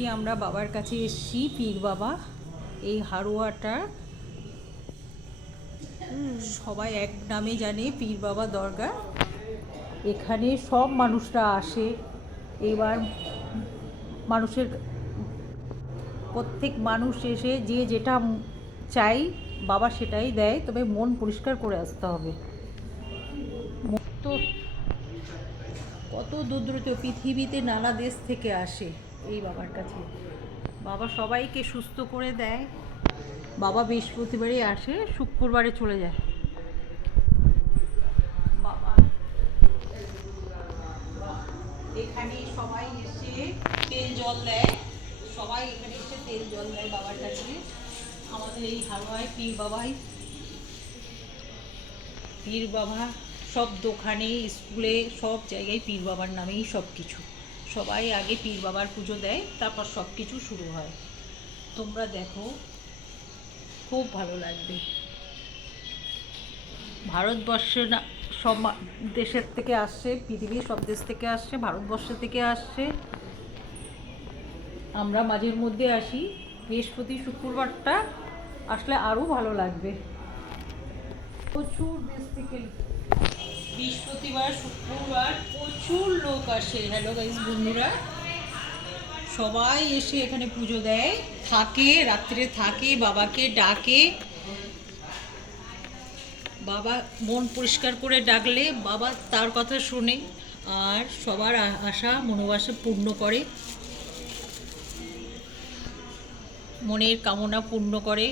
আজকে আমরা বাবার কাছে এসেছি পীর বাবা। এই হারোয়াটা সবাই এক নামে জানে পীর বাবা দরগা এখানে সব মানুষরা আসে। এবার মানুষের প্রত্যেক মানুষ এসে যে যেটা চাই বাবা সেটাই দেয়। তবে মন পরিষ্কার করে আসতে হবে। তো কত দূর দূর পৃথিবীতে নানা দেশ থেকে আসে। এই বাবার কাছে। বাবা সবাইকে সুস্থ করে দেয়। বাবা বৃহস্পতিবারই আসে, শুক্রবারে চলে যায়। বাবা, এখানে সবাই এসে তেল জল দেয়। সবাই এখানে এসে তেল জল দেয় বাবার কাছে। আমাদের এই হালুয়ায় পীর বাবাই। পীর বাবা সব দোকানে, স্কুলে, সব জায়গায় পীর বাবার নামেই সব কিছু সবাই আগে পীর বাবার পুজো দেয়, তারপর সব কিছু শুরু হয়। তোমরা দেখো, খুব ভালো লাগবে। ভারতবর্ষে না, সব দেশের থেকে আসছে পৃথিবীর সব দেশ থেকে আসছে ভারতবর্ষ থেকে আসছে। আমরা মাঝের মধ্যে আসি, বৃহস্পতি, শুক্রবারটা আসলে আরও ভালো লাগবে। প্রচুর দেশ থেকে বৃহস্পতিবার, শুক্রবার প্রচুর লোক আসে। হ্যালো গাইজ বন্ধুরা। সবাই এসে এখানে পুজো দেয়। থাকে, রাত্রে থাকে, বাবাকে ডাকে। বাবা মন পরিষ্কার করে ডাকলে বাবা তার কথা শোনে আর সবার আশা, মনোবাসা পূর্ণ করে। মনের কামনা পূর্ণ করে।